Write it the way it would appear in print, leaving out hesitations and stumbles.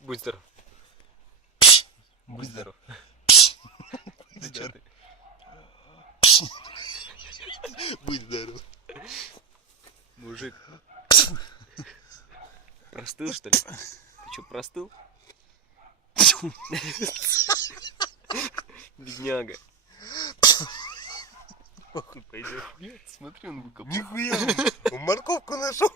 Будь здоров. Будь здоров. Да чё ты? Будь здоров. Мужик. Простыл, что ли? Ты чё, простыл? Бедняга. Пойдешь. Нет, смотри, он выкопал. Нихуя! Он морковку нашел.